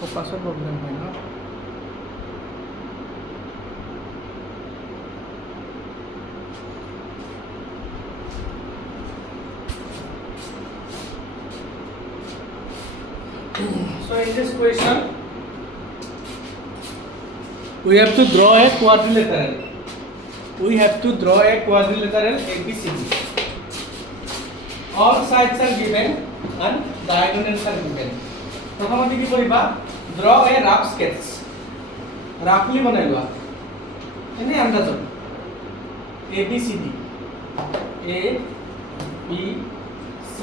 ফোকাসৰ problem হয় ন। So in this question we have to draw a quadrilateral. We have to draw a quadrilateral ABCD. All sides are given and diagonals are given. प्रथमते কি কৰিবা, draw a rough sketch. roughly বনাই লোৱা এনে আন্দাজত ABCD A B C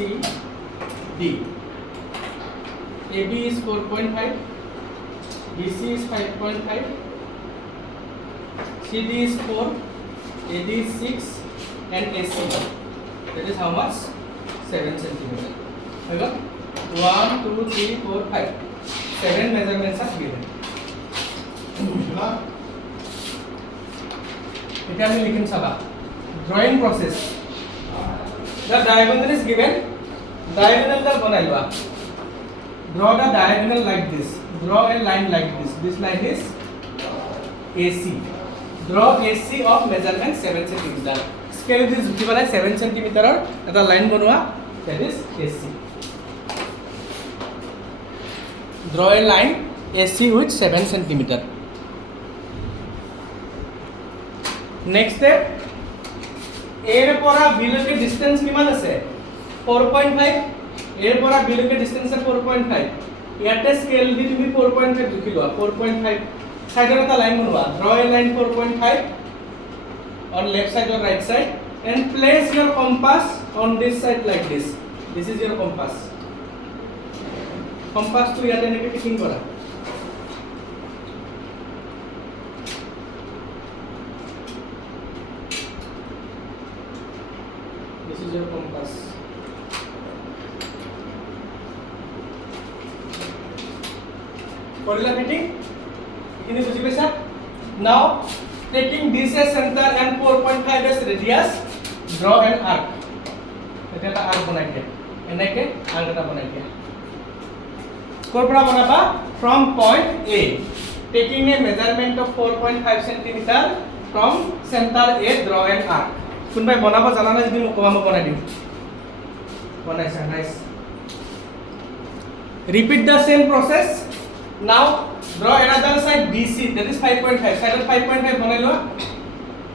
D. AB is 4.5, BC is 5.5, CD is 4, AD is 6, and AC that is how much? 7 centimeter. Okay? 1, 2, 3, 4, 5. 7 measurements are given. এটা আমি লিখিম চাবা drawing process. The diagonal is given. Diagonal টা বনাই লোৱা. Draw the diagonal like this. Draw a line like this. This line is AC. Draw AC of measurement 7 cm. Scale this jukibala 7 cm or eta line banwa, that is AC. Draw a line AC with 7 cm. Next step, A এর পৰা B লৈকে distance কিমান আছে 4.5. এর পৰা B লৈকে distance 4.5. ইয়াতে scale দি তুমি 4.5 জুখি লোৱা 4.5 সাইডৰ এটা লাইন বনোৱা. Draw a line 4.5 on left side or right side and place your compass on this side like this. This is your compass. Compass to ইয়াতে এনেকে টিকিং কৰা. This is your compass. Formula fitting. Ini বুঝি পাইছা? Now taking this as center and 4.5 as radius, draw an arc. এটা একটা arc বনাই দিয়া. এনেকে arc এটা বনাই দিয়া. কোৰ পৰা বনাবা? From point A. Taking a measurement of 4.5 cm from center A, draw an arc. কোনবাই বনাব জানা না যদি মোক কবা মই বনাই দিম. বনাইছা, nice. Repeat the same process. Now draw another side BC, that is 5.5. Side of 5.5 বনাই লোৱা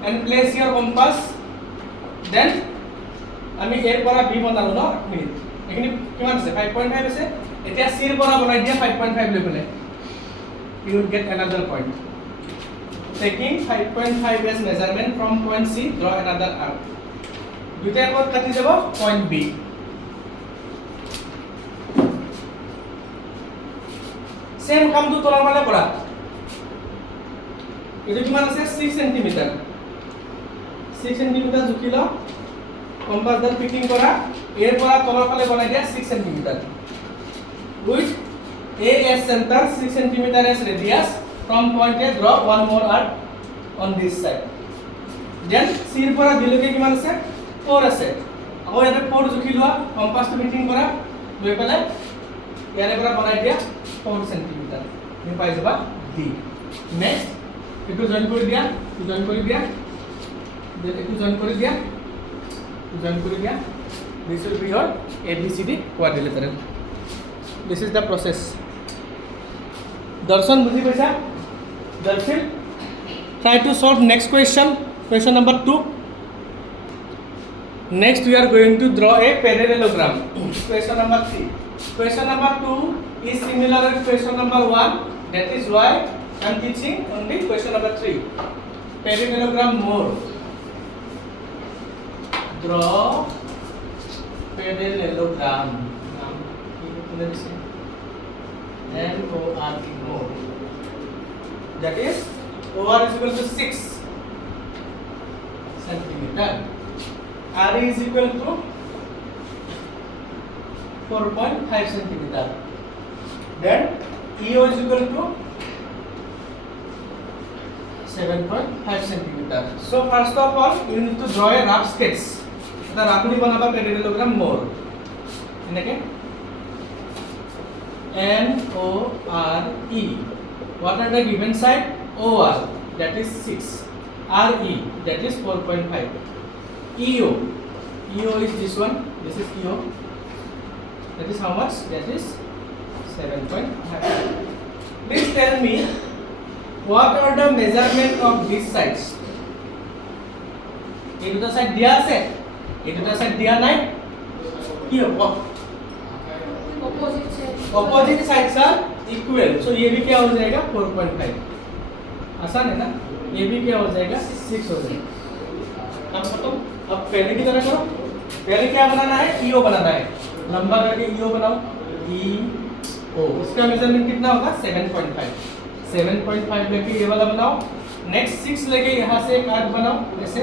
and place your compass. Then আমি এর পৰা B বনালো ন মিনিট. এখানে কিমান আছে 5.5 আছে. এতিয়া C এর পৰা বনাই দিয়া 5.5 লৈ পেলাই. You will get another point. Taking 5.5 as measurement from point C, draw another arc. দুটা পথ কাটি যাব point B. সেম কামটো তলৰ ফালে কৰা. এটো কিমান আছে 6 cm. 6 cm জুকি ল. কম্পাস ডাল ফিটিং কৰা. এর পৰা তলৰ ফালে বনাই দিয়া 6 cm. With A as center, 6 cm as radius. From point A, draw one more arc on this side. Then C এর পৰা B লৈকে কিমান আছে 4 আছে. আকৌ এটা 4 জুকি লোৱা. কম্পাসটো ফিটিং কৰা. লৈ পেলাই ইয়াৰে পৰা বনাই দিয়া 4 cm. তুমি পাই যাবা D. নেক্সট এটো জয়েন কৰি দিয়া, জয়েন কৰি দিয়া, দেন এটো জয়েন কৰি দিয়া, জয়েন কৰি দিয়া. This will be your ABCD quadrilateral. This is the process. Darshan বুঝি পাইছা? Darshan, try to solve next question. Question number 2. Next we are going to draw a parallelogram. Question number 3. Question number 2 is similar to question number 1. That is why I am teaching only question number 3. Parallelogram more. Draw parallelogram. MORE. More. That is OR is equal to 6 centimeter. RE is equal to 4.5 centimeter. Then EO is equal to 7.5 centimeter. So first of all, you need to draw a rough sketch. The roughly banaba parallelogram more. Okay? NORE. What are the given side? OR, that is 6. RE, that is 4.5. EO is this one. This is EO. That is how much? That is 7.5. Please tell me, what are the measurement of these sides? এই দুটা side দিয়া আছে, এই দুটা side দিয়া নাই, কি হবে? ऑपोजिट साइड्स आर इक्वल, सो ये भी क्या हो जाएगा 4.5. आसान है ना? ये भी क्या हो जाएगा 6 हो जाएगा. अब खत्म. अब पहले की तरह करो. पहले क्या बनाना है? ईओ बनाना है. लंबा करके ईओ बनाओ. ईओ, इसका मेजरमेंट कितना होगा? 7.5. 7.5 लेके ये वाला बनाओ. नेक्स्ट 6 लेके यहाँ से एक आर्क बनाओ. जैसे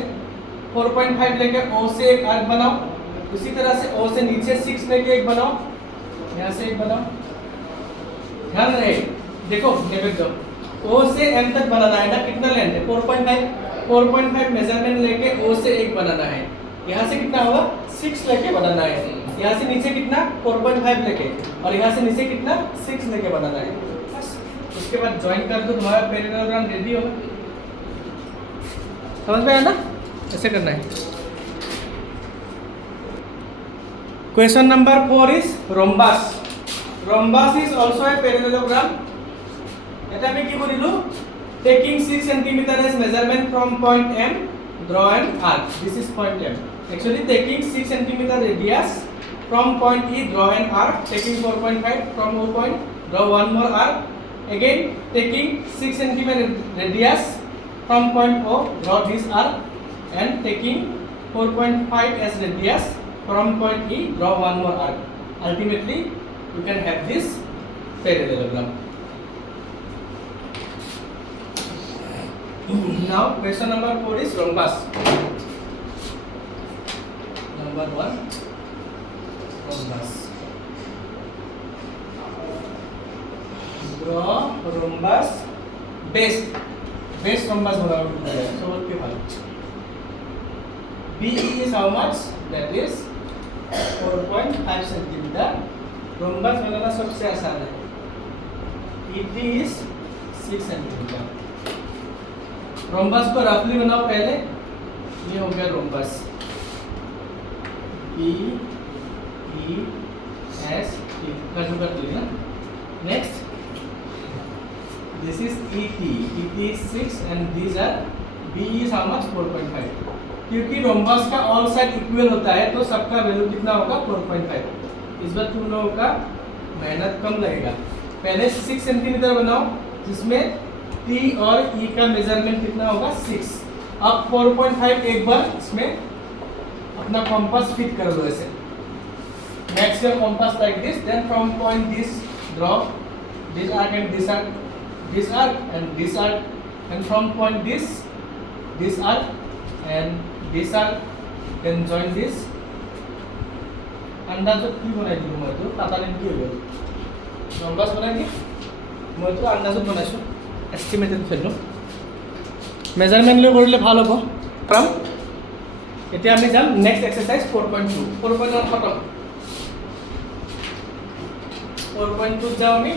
4.5 लेके ओ से एक आर्क बनाओ. उसी तरह से ओ से नीचे 6 लेके एक बनाओ. यहाँ से एक बनाओ. ध्यान रहे, देखो नेबेट दो. ओ से एम तक बनाना है ना. कितना लेंथ है? 4.5 मेजरमेंट लेके ओ से एक बनाना है. यहाँ से कितना होगा? 6 लेके बनाना है. यहाँ से नीचे कितना? 4.5 लेके, और यहाँ से नीचे कितना? 6 लेके बनाना है. बस उसके बाद ज्वाइन कर दो, तुम्हारा पैरेललोग्राम रेडी होगा. समझ में आया ना? ऐसे करना है. Question number 4 is rhombus. Rhombus is also a parallelogram. এটা আমি কি বলিলো? Taking 6 cm as measurement from point M, draw an arc. This is point M. Actually, taking 6 cm radius from point E, draw an arc. Taking 4.5 from O point, draw one more arc. Again, taking 6 cm radius from point O, draw this arc. And taking 4.5 as radius from point E, draw one more arc. Ultimately, you can have this parallelogram. Now, question number 4 is rhombus. Number 1, rhombus. Draw rhombus base rhombus बनाओ. So what के बाद? BE is how much? That is 4.5 centimeter. Rhombus बनाना सबसे आसान है. ED is 6 centimeter. Rhombus को रफली बनाओ पहले. ये हो गया rhombus. E E S T कजू कर दिया ना. Next, this is ET. ET is 6 and these are BE is how much? 4.5. क्योंकि रोम्बस का ऑल साइड इक्वल होता है तो सबका वैल्यू कितना होगा? 4.5. इस बार तुम लोगों का मेहनत कम लगेगा. पहले 6 सेंटीमीटर बनाओ जिसमें T और E का मेजरमेंट कितना होगा? 6. अब 4.5 एक बार इसमें अपना कॉम्पास फिट कर लो ऐसे. Next your compass like this. Then from point this draw this arc and this arc, this arc and this arc, and from point this arc and this arc, then join this. अंदाजत की बनाई दिलो मैं तो पता नहीं की होगा. Compass बनाएंगे मैं तो अंदाजत बनाइছো. एस्टिमेटेड फेलो मेजरमेंट ले কৰিলে ভাল হ'ব. কাম এতিয়া আমি যাম নেক্সট এক্সারসাইজ 4.2. 4.1 খতম. 4.2 যাও আমি.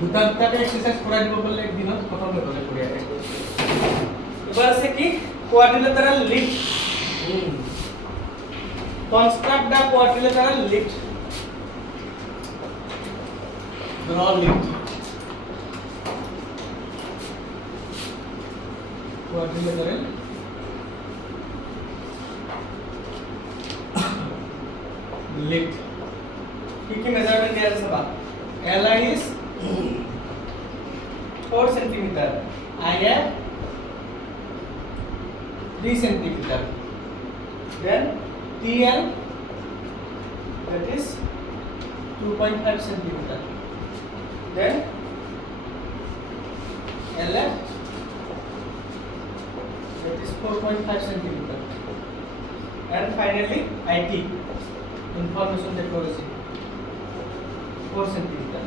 দুটাকে এক্সারসাইজ কৰাই দিব বলে একদিনত খতম হৈ গলে কৰি আছে. এবাৰ আছে কি? Quadrilateral lift. Construct the quadrilateral lift. Draw lift. Quadrilateral lift. कितनी मेजरमेंट दिया है सब? LI is 4 centimeter. IF 3 centimeter. Then TL, that is 2.5 centimeter. Then LF, that is 4.5 centimeter. And finally IT, information technology, 4 centimeter.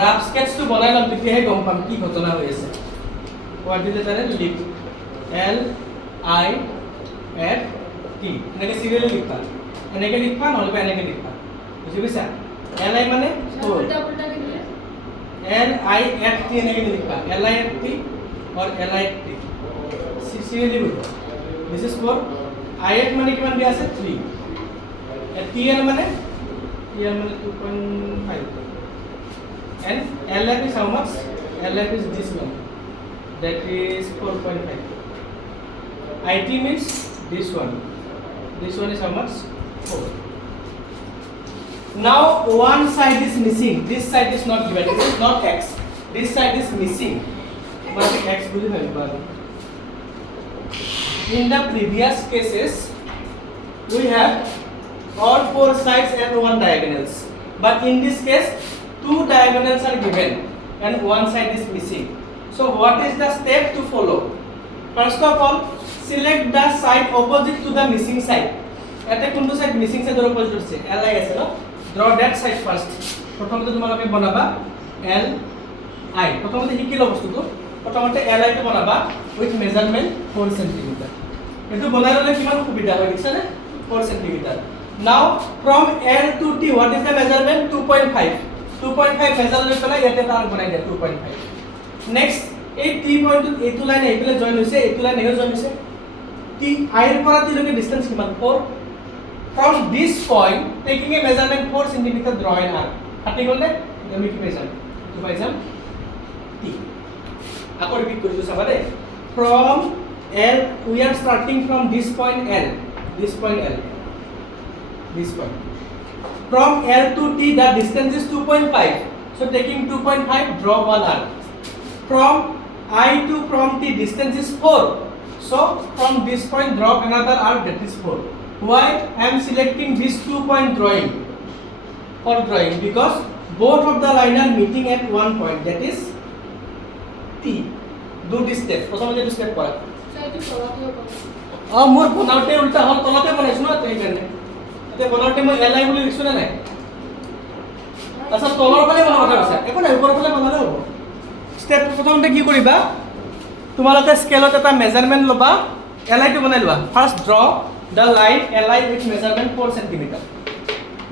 Rough sketch तो बनाई lump तेতিয়াহে গম পাম কি ঘটনা হৈ আছে. Quadrilateral lift L I at T এনেকে সিরিয়ালি লিখবা এনেকে লিখবা নহলে এনেকে লিখবা বুঝি পাইছা Li মানে 4 उल्टा उल्टा के लिए Li at T এনেকে লিখবা Li at T और Li at T সিরিয়ালি লিখবা this is for I at মানে কিমান দিয়া আছে 3 at TL মানে 2.5 and LF is how much? LF is this one, that is 4.5. IT means this one is how much? 4. Now one side is missing, this side is not given, it is not X, this side is missing, but X will help. In the previous cases we have all 4 sides and 1 diagonals, but in this case 2 diagonals are given and 1 side is missing. So what is the step to follow? First of all, select the side opposite to the missing side. Ate kuntu side missing side or opposite hoche Li ase no, draw that side first. Prothomote tumaloke banaba L I, prothomote hikilo bostu to prothomote Li to banaba with measurement 4 cm. Etu banai lole kiman subidha hoy dikse na 4 cm. Now from L to T what is the measurement? 2.5 measurement pela yate tar banai dia 2.5. Next এই T point to etu line eipele join hoise etu line eho join hoise T I er pora T loke distance kiman 4. From this point taking a measurement 4 cm draw an arc hati gole আমি কি পাইছাম তো পাইছাম T আকৌ repeat কৰিছো sabade from L we are starting from this point L this point from L to T the distance is 2.5, so taking 2.5 draw one arc. From I to from T distance is 4, so from this point draw another arc, that is 4. Why I am selecting this 2-point drawing for drawing? Because both of the line are meeting at one point, that is T. Do this step. প্রথমে যে step করা side तलाते हो মোর বনাওতে উল্টা হল তলতে বনাইছো না তাই কারণে তে বনাওতে মই Li বুলি লিখছো না নাই আচ্ছা তলৰ ফালে বনাব কথা একো নাই ওপৰৰ ফালে বনালে হ'ব স্টেপ প্ৰথমতে কি কৰিবা তোমালোকে স্কেলত এটা মেজারমেন্ট লবা Li টো বনাই লবা first draw the line Li with measurement 4 cm.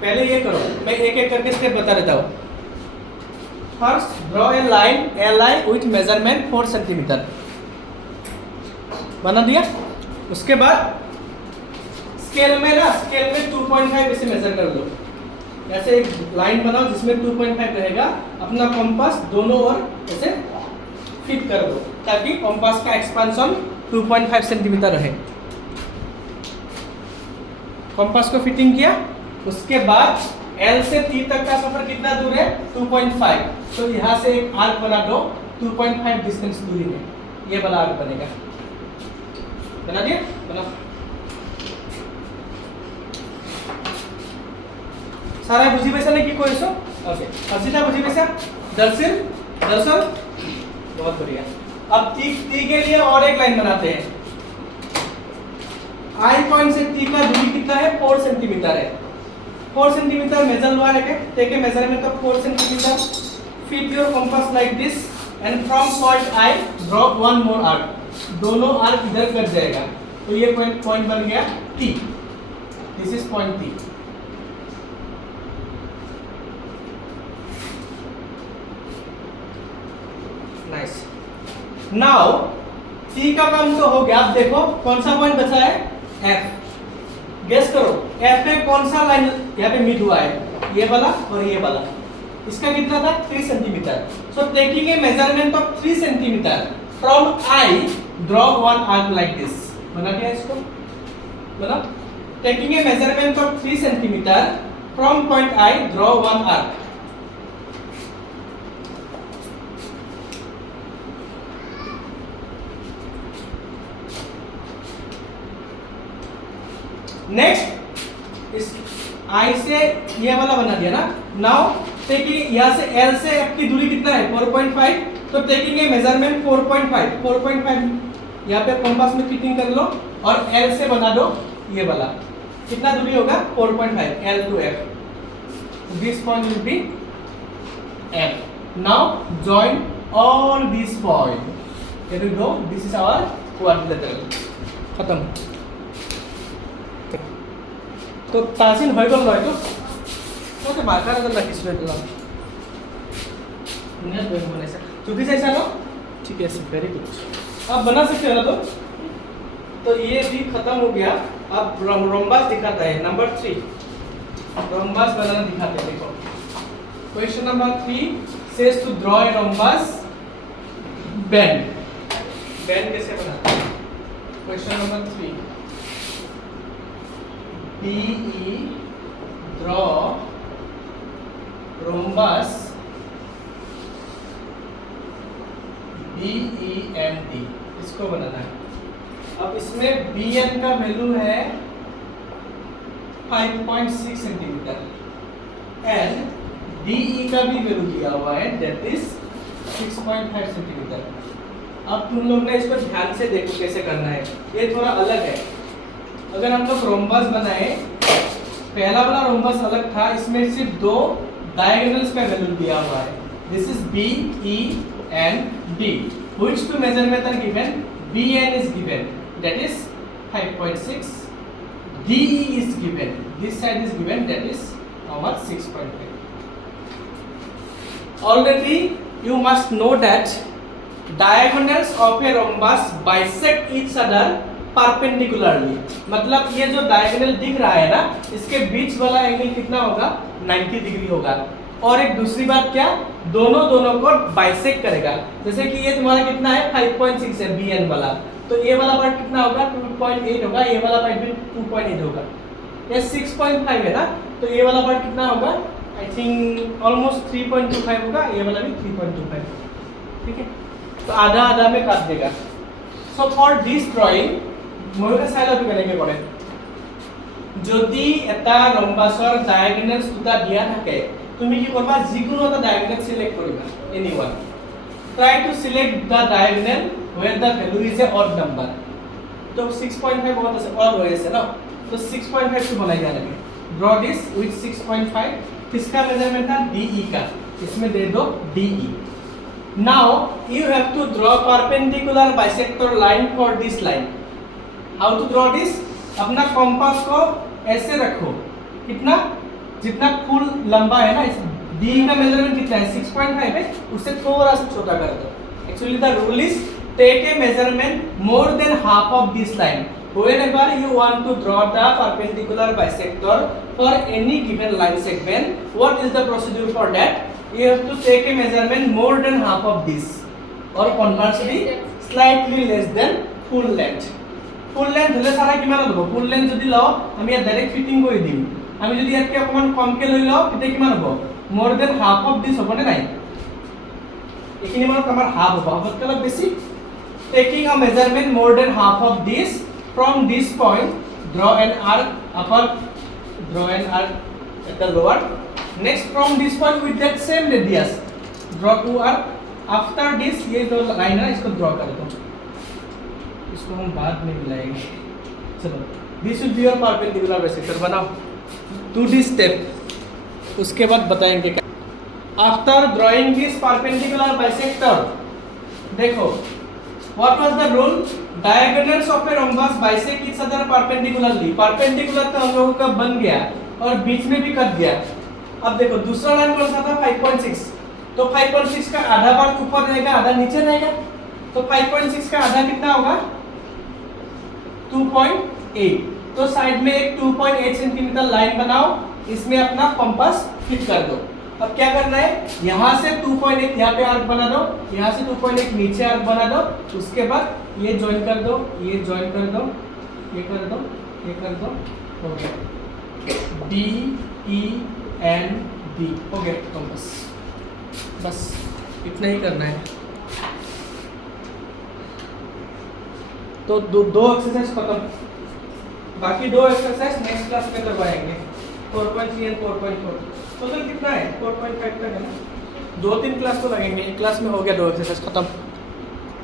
पहले ये करो मैं एक एक करके स्टेप बता देता हूँ first draw a line Li with measurement 4 cm बना दिया उसके बाद स्केल में 2.5 इसे मेजर कर लो ऐसे एक लाइन बनाओ जिसमें 2.5 रहेगा अपना कंपास दोनों ओर ऐसे फिट कर दो ताकि कंपास का एक्सपेंशन 2.5 सेंटीमीटर रहे कंपास को फिटिंग किया उसके बाद L से T तक का सफर कितना दूर है 2.5 तो यहाँ से एक आर्क बना दो 2.5 डिस्टेंस दूरी में ये वाला आर्क बनेगा बना दिया बना सारा बुझी पाइছা নে কি কৰিছো ओके हर्षिता बुझी पाइছা दर्शन बहुत बढ़िया अब T के लिए और एक लाइन बनाते हैं I पॉइंट से T का दूरी कितना है 4 सेंटीमीटर है 4 सेंटीमीटर मेजर हुआ है take a measurement of 4 centimetre fit your compass like this and from point I draw one more arc दोनों आर्क इधर कट जाएगा तो ये पॉइंट बन गया T this is point T nice now T का काम तो हो गया अब देखो कौन सा पॉइंट बचा है F गेस करो F पे कौन सा लाइन यहाँ पे मीट हुआ है ये वाला और ये वाला इसका कितना था 3 centimetre so taking a measurement of 3 centimetre from I draw one arc like this बना दिया इसको बना taking a measurement of 3 centimetre from point I draw one arc next इस I से ये वाला बना दिया ना नाउ टेकिंग यहाँ से L से F की दूरी कितना है 4.5 तो टेकिंग ए मेजरमेंट 4.5 यहाँ पे कंपास में फिटिंग कर लो और L से बना दो ये वाला कितना दूरी होगा 4.5 L to F this point will be F now join all these points here we go this is our quadrilateral खत्म तो तासिन হৈ গ'ল নহয় তো মই মাৰ্কাৰ এডাল ৰাখিছিলোঁ এইটো ধুনীয়া ড্ৰয়িং বনাইছা চুকি চাইছা ন ठीक है वेरी गुड आप बना सकते हो ना तो ये भी खत्म हो गया अब रोम्बस दिखाता है नंबर 3 रोम्बस बनाना दिखाते हैं देखो question number 3 says to draw a rhombus bend bend कैसे बनाते हैं question number 3 B E draw rhombus BEND इसको बनाना है अब इसमें BN का वैल्यू है 5.6 सेंटीमीटर एंड DE का भी वैल्यू दिया हुआ है दैट इज 6.5 सेंटीमीटर अब तुम लोग ने इसको ध्यान से देखो कैसे करना है ये थोड़ा अलग है अगर हम लोग रोम्बस बनाए पहला वाला रोम्बस अलग था इसमें सिर्फ दो डायगोनल्स का वैल्यू दिया हुआ है this is BE and D. Which two measurements are given? BN is given, that is 5.6. DE is given, this side is given, that is how much? 6.5. Already you must know that diagonals of a rhombus bisect each other perpendicularly. मतलब ये जो diagonal दिख रहा है ना इसके बीच वाला angle कितना होगा 90 डिग्री होगा और एक दूसरी बात क्या दोनों को बाइसेक्ट करेगा जैसे कि ये तुम्हारा कितना है 5.6 है BN वाला तो ये वाला पार्ट कितना होगा 2.8 होगा ये वाला पार्ट भी 2.8 होगा ये 6.5 है ना तो ये वाला पार्ट कितना होगा आई थिंक ऑलमोस्ट 3.25 होगा ये वाला भी 3.25 ठीक है तो आधा आधा में काट देगा सो फॉर दिस ड्राइंग মইটা চাই লও কেনেকে কৰে যদি এটা ৰম্বাসৰ ডায়াগোনালস দুটা দিয়া থাকে তুমি কি করবা যিকোনো এটা ডায়াগোনাল সিলেক্ট কৰিবা anyone try to select the diagonal where the value is a odd number तो 6.5 बहुत আছে odd हो আছে ना तो 6.5 से बनाया जाएगा draw this with 6.5 किसका मेजरमेंट था DE का इसमें दे दो DE now you have to draw perpendicular bisector line for this line how to draw this अपना कंपास को ऐसे रखो कितना जितना फुल लंबा है ना इस डी का मेजरमेंट कितना है 6.5 है उससे थोड़ा सा छोटा कर दो actually the rule is take a measurement more than half of this line whenever you want to draw the perpendicular bisector for any given line segment what is the procedure for that you have to take a measurement more than half of this or conversely slightly less than full length হলে সারা কিমান হ'ব full length যদি লও আমি direct fitting কৰি দিম আমি যদি ইয়াতকে অকমান কমকে লৈ লও তেতিয়া কিমান হ'ব মোর দেন হাফ অফ দিস হ'ব নে নাই এখিনি মানত আমাৰ হাফ হ'ব হাফতকৈ অলপ বেছি taking a measurement more than half of this from this point draw an arc upper draw an arc at the lower next from this point with that same radius draw two arc after this ये जो line है इसको draw कर दो इसको हम बाद में मिलाएंगे चलो this will be your perpendicular bisector बनाओ टू दिस स्टेप उसके बाद बताएंगे क्या after drawing this perpendicular bisector देखो what was the rule diagonals of a rhombus bisect each other perpendicularly perpendicular तो हम लोगों का बन गया और बीच में भी कट गया अब देखो दूसरा लाइन कौन सा था 5.6 तो 5.6 का आधा पार्ट ऊपर रहेगा आधा नीचे रहेगा तो 5.6 का आधा कितना होगा 2.8 तो साइड में एक 2.8 सेंटीमीटर लाइन बनाओ इसमें अपना कंपास फिट कर दो अब क्या करना है यहाँ से 2.8 यहाँ पे आर्क बना दो यहाँ से 2.8 नीचे आर्क बना दो उसके बाद ये ज्वाइन कर दो ये ज्वाइन कर दो ये कर दो ये कर दो हो गया DEND हो गया कंपास बस इतना ही करना है तो दो एक्सरसाइज खत्म बाकी दो एक्सरसाइज नेक्स्ट क्लास में करवाएंगे 4.3 एंड 4.4 टोटल कितना है 4.5 तक है ना 2-3 क्लास तो लगेंगे एक क्लास में हो गया दो एक्सरसाइज खत्म